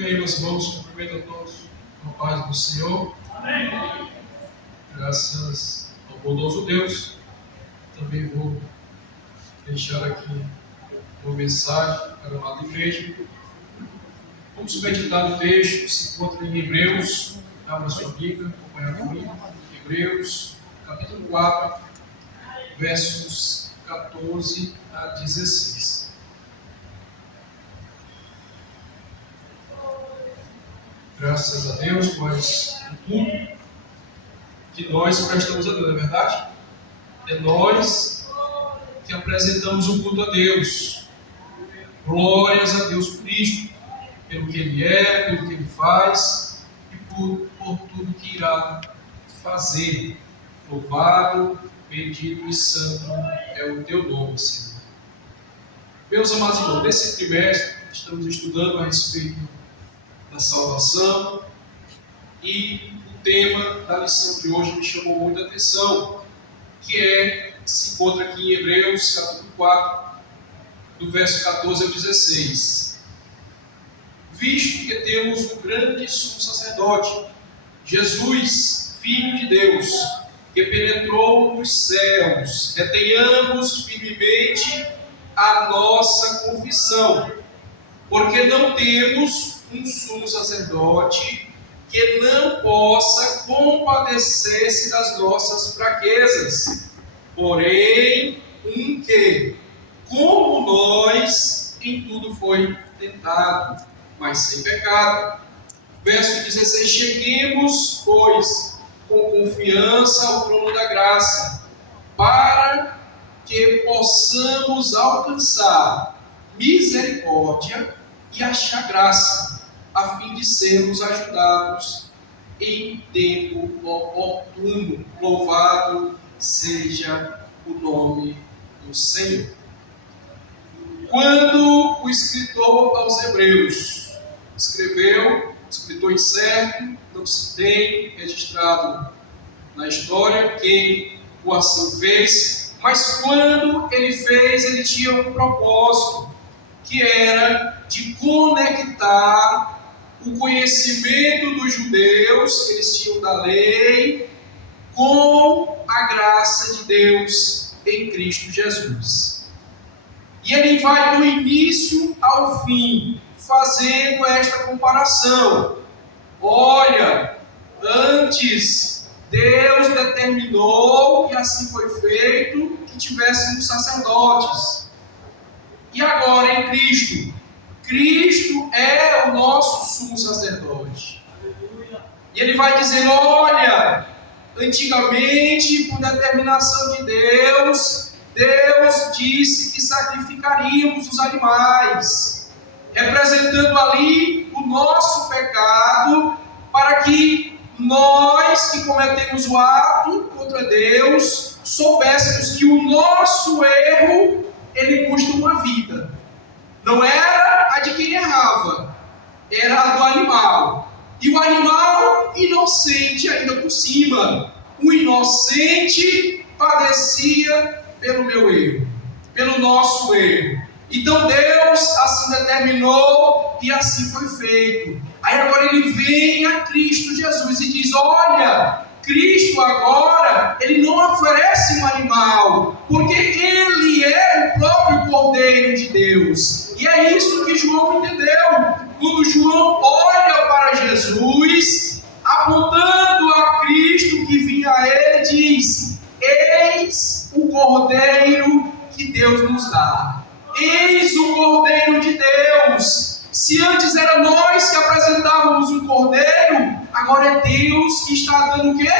Bem, meus irmãos, cumprimento a todos com a paz do Senhor. Amém. Graças ao bondoso Deus. Também vou deixar aqui uma mensagem para a amada igreja. Vamos meditar no texto que se encontra em Hebreus. Abra sua Bíblia, acompanhar comigo. Hebreus, capítulo 4, versos 14 a 16. Graças a Deus, mas o culto que nós prestamos a Deus, não é verdade? É nós que apresentamos o culto a Deus. Glórias a Deus por isto, pelo que Ele é, pelo que Ele faz e por tudo que irá fazer. Louvado, bendito e santo é o Teu nome, Senhor. Meus amados irmãos, nesse trimestre estamos estudando a respeito da salvação, e o tema da lição de hoje me chamou muita atenção, que se encontra aqui em Hebreus capítulo 4, do verso 14 ao 16. Visto que temos um grande sumo sacerdote, Jesus, Filho de Deus, que penetrou nos céus, retenhamos firmemente a nossa confissão, porque não temos um sumo sacerdote que não possa compadecer-se das nossas fraquezas, porém um que, como nós, em tudo foi tentado, mas sem pecado. Verso 16: cheguemos, pois, com confiança ao trono da graça, para que possamos alcançar misericórdia e achar graça, a fim de sermos ajudados em tempo oportuno. Louvado seja o nome do Senhor. Quando o escritor aos Hebreus escreveu, escritor incerto, não se tem registrado na história quem o assim fez, mas quando ele fez, ele tinha um propósito, que era de conectar o conhecimento dos judeus, que eles tinham da lei, com a graça de Deus em Cristo Jesus. E ele vai do início ao fim, fazendo esta comparação. Olha, antes Deus determinou, e assim foi feito, que tivéssemos sacerdotes. E agora em Cristo, Cristo é o nosso sumo sacerdote. E ele vai dizer: olha, antigamente, por determinação de Deus, Deus disse que sacrificaríamos os animais, representando ali o nosso pecado, para que nós que cometemos o ato contra Deus, soubéssemos que o nosso erro, ele custa uma vida. Não era a de quem errava, era a do animal. E o animal inocente ainda por cima. O inocente padecia pelo meu erro, pelo nosso erro. Então Deus assim determinou e assim foi feito. Aí agora ele vem a Cristo Jesus e diz: olha, Cristo agora, ele não oferece um animal, porque ele é o próprio Cordeiro de Deus. E é isso que João entendeu. Quando João olha para Jesus, apontando a Cristo que vinha a ele, diz: eis o Cordeiro que Deus nos dá. Eis o Cordeiro de Deus. Se antes era nós que apresentávamos um cordeiro, agora é Deus que está dando o quê?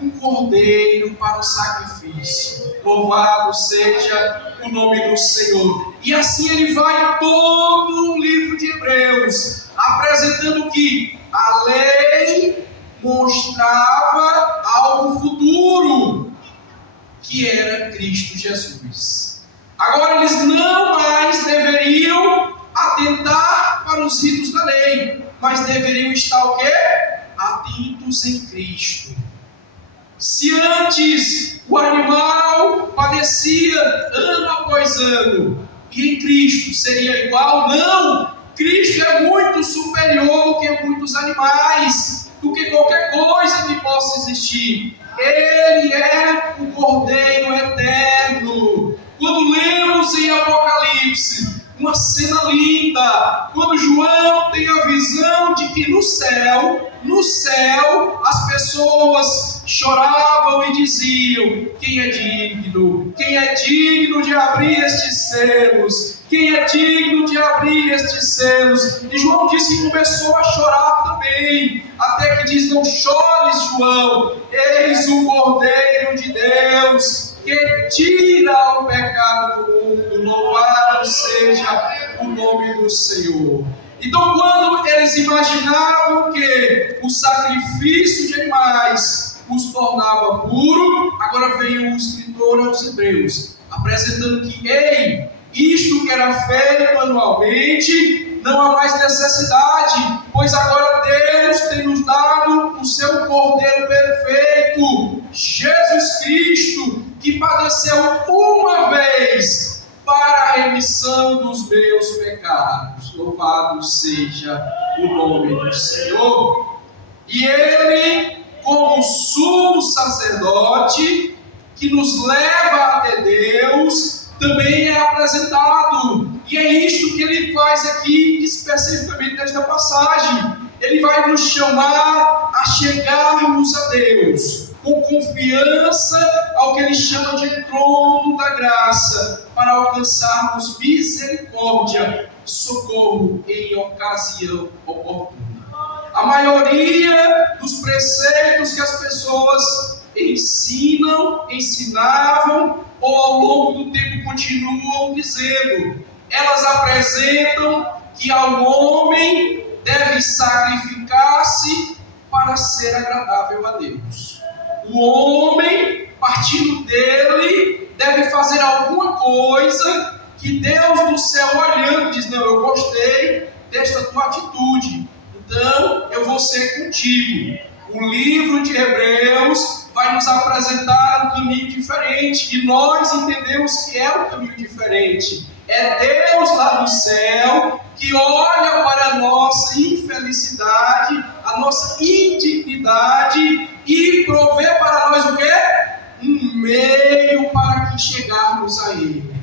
Um cordeiro para o sacrifício. Louvado seja o nome do Senhor. E assim ele vai todo o livro de Hebreus, apresentando que a lei mostrava algo futuro, que era Cristo Jesus. Agora eles não mais deveriam atentar para os ritos da lei, mas deveriam estar o quê? Atentos em Cristo. Se antes o animal padecia ano após ano, e em Cristo seria igual, não, Cristo é muito superior do que muitos animais, do que qualquer coisa que possa existir. Ele é o Cordeiro eterno. Quando lemos em Apocalipse, uma cena linda, quando João tem a visão de que no céu, as pessoas choravam e diziam: quem é digno? Quem é digno de abrir estes selos? Quem é digno de abrir estes selos? E João disse que começou a chorar também, até que diz: não chores, João, eis o Cordeiro de Deus, que tira o pecado do mundo. Louvado seja o nome do Senhor. Então, quando eles imaginavam que o sacrifício de animais os tornava puro, agora veio o escritor aos Hebreus, apresentando que, ei, isto que era feito anualmente, não há mais necessidade, pois agora Deus tem nos dado o seu Cordeiro perfeito, Jesus Cristo, que padeceu uma vez para a remissão dos meus pecados. Louvado seja o nome do Senhor. E Ele, como sumo sacerdote, que nos leva até Deus, também é apresentado. E é isto que Ele faz aqui, especificamente nesta passagem. Ele vai nos chamar a chegarmos a Deus com confiança ao que Ele chama de trono da graça, para alcançarmos misericórdia, socorro em ocasião oportuna. A maioria dos preceitos que as pessoas ensinavam, ou ao longo do tempo continuam dizendo, elas apresentam que ao homem deve sacrificar-se para ser agradável a Deus. O homem, partindo dele, deve fazer alguma coisa que Deus do céu olhando diz: não, eu gostei desta tua atitude, então eu vou ser contigo. O livro de Hebreus vai nos apresentar um caminho diferente, e nós entendemos que é um caminho diferente. É Deus lá do céu que olha para a nossa infelicidade, a nossa indignidade, e provê para nós o quê? Um meio para que chegarmos a Ele.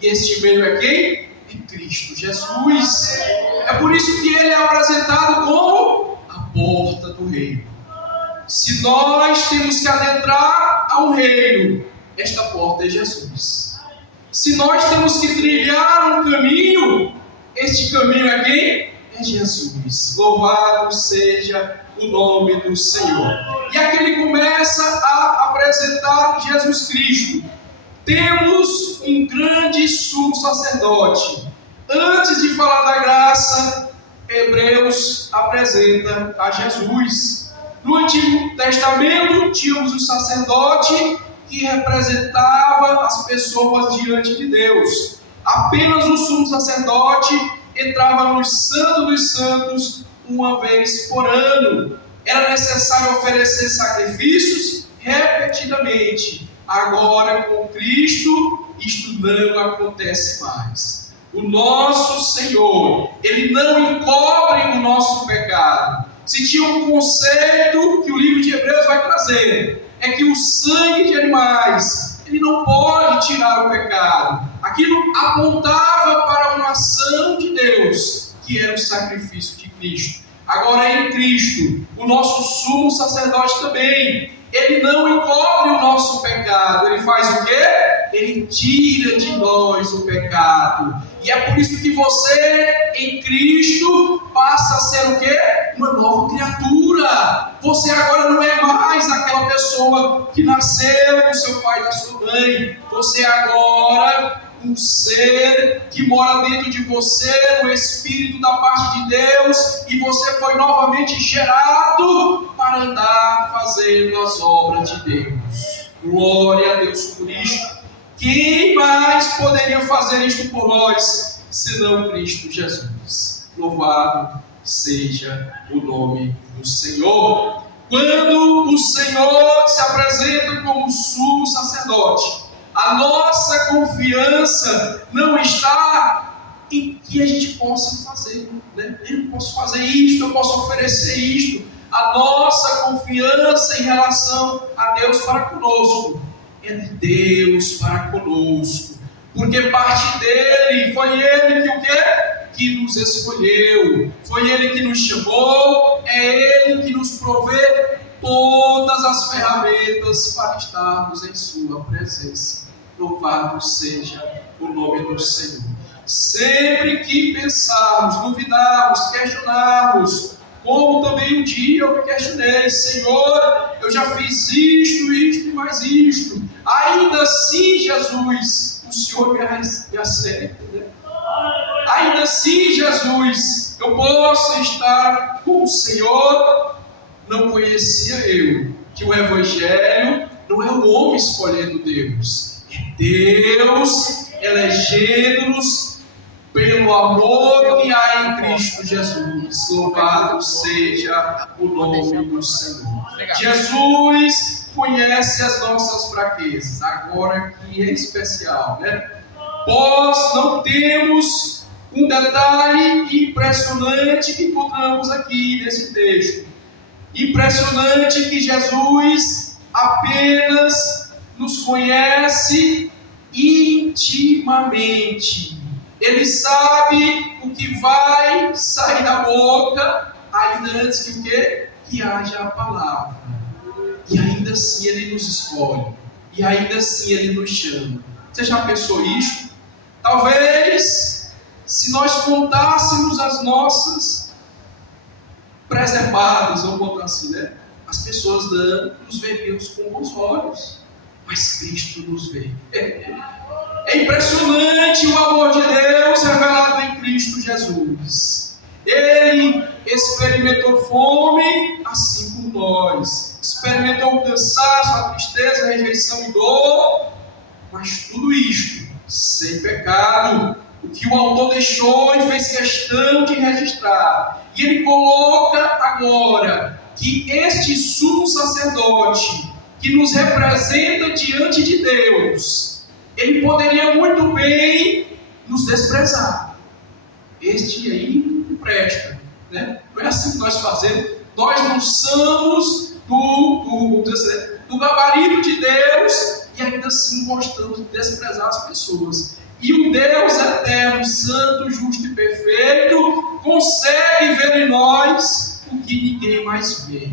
E este meio é quem? É Cristo Jesus. É por isso que Ele é apresentado como a porta do reino. Se nós temos que adentrar ao reino, esta porta é Jesus. Se nós temos que trilhar um caminho, este caminho é quem? É Jesus. Louvado seja o nome do Senhor. E aqui Ele começa a apresentar Jesus Cristo. Temos um grande sumo sacerdote. Antes de falar da graça, Hebreus apresenta a Jesus. No Antigo Testamento, tínhamos o sacerdote que representava as pessoas diante de Deus. Apenas o sumo sacerdote entrava no Santo dos Santos uma vez por ano. Era necessário oferecer sacrifícios repetidamente. Agora, com Cristo, isto não acontece mais. O nosso Senhor, Ele não encobre o nosso pecado. Se tinha um conceito que o livro de Hebreus vai trazer, é que o sangue de animais, ele não pode tirar o pecado. Aquilo apontava para uma ação de Deus, que era o sacrifício de Cristo. Agora, em Cristo, o nosso sumo sacerdote também, ele não encobre o nosso pecado. Ele faz o quê? Ele tira de nós o pecado. E é por isso que você, em Cristo, passa a ser o quê? Uma nova criatura. Você agora não é mais aquela pessoa que nasceu com seu pai e da sua mãe. Você agora um ser que mora dentro de você, o Espírito da parte de Deus, e você foi novamente gerado para andar fazendo as obras de Deus. Glória a Deus por isto. Quem mais poderia fazer isto por nós, senão Cristo Jesus? Louvado seja o nome do Senhor. Quando o Senhor se apresenta como sumo sacerdote, a nossa confiança não está em que a gente possa fazer, né? Eu posso fazer isto, eu posso oferecer isto. A nossa confiança em relação a Deus para conosco é de Deus para conosco, porque parte dele, foi ele que o quê? Que nos escolheu, foi ele que nos chamou, é ele que nos provê todas as ferramentas para estarmos em sua presença. Louvado seja o nome do Senhor. Sempre que pensarmos, duvidarmos, questionarmos, como também um dia eu me questionei: Senhor, eu já fiz isto e mais isto, ainda assim, Jesus, o Senhor me aceita, né? Ainda assim, Jesus, eu posso estar com o Senhor. Não conhecia eu que o Evangelho não é o homem escolhendo Deus, é Deus elegendo-nos pelo amor que há em Cristo Jesus. Louvado seja o nome do Senhor. Jesus conhece as nossas fraquezas, agora que é especial, né? Nós não temos um detalhe impressionante que encontramos aqui nesse texto. Impressionante que Jesus apenas nos conhece intimamente. Ele sabe o que vai sair da boca, ainda antes que o quê? Que haja a palavra. E ainda assim Ele nos escolhe. E ainda assim Ele nos chama. Você já pensou isto? Talvez, se nós contássemos as nossas preservadas, vamos botar assim, né? As pessoas não nos veriam com bons olhos, mas Cristo nos vê. É impressionante o amor de Deus revelado em Cristo Jesus. Ele experimentou fome, assim como nós. Experimentou o cansaço, a tristeza, a rejeição e dor, mas tudo isto sem pecado. O que o autor deixou e fez questão de registrar. E ele coloca agora que este sumo sacerdote que nos representa diante de Deus, ele poderia muito bem nos desprezar. Este aí não presta, né? Não é assim que nós fazemos. Nós não somos do gabarito de Deus e ainda assim gostamos de desprezar as pessoas. E o Deus eterno, santo, justo e perfeito consegue ver em nós o que ninguém mais vê.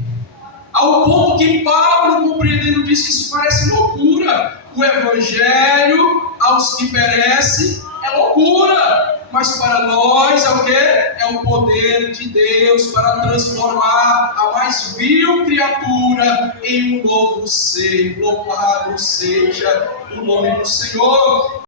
Ao ponto que Paulo, compreendendo disso, isso parece loucura. O Evangelho, aos que perecem, é loucura. Mas para nós é o quê? É o poder de Deus para transformar a mais vil criatura em um novo ser. Louvado seja o nome do Senhor.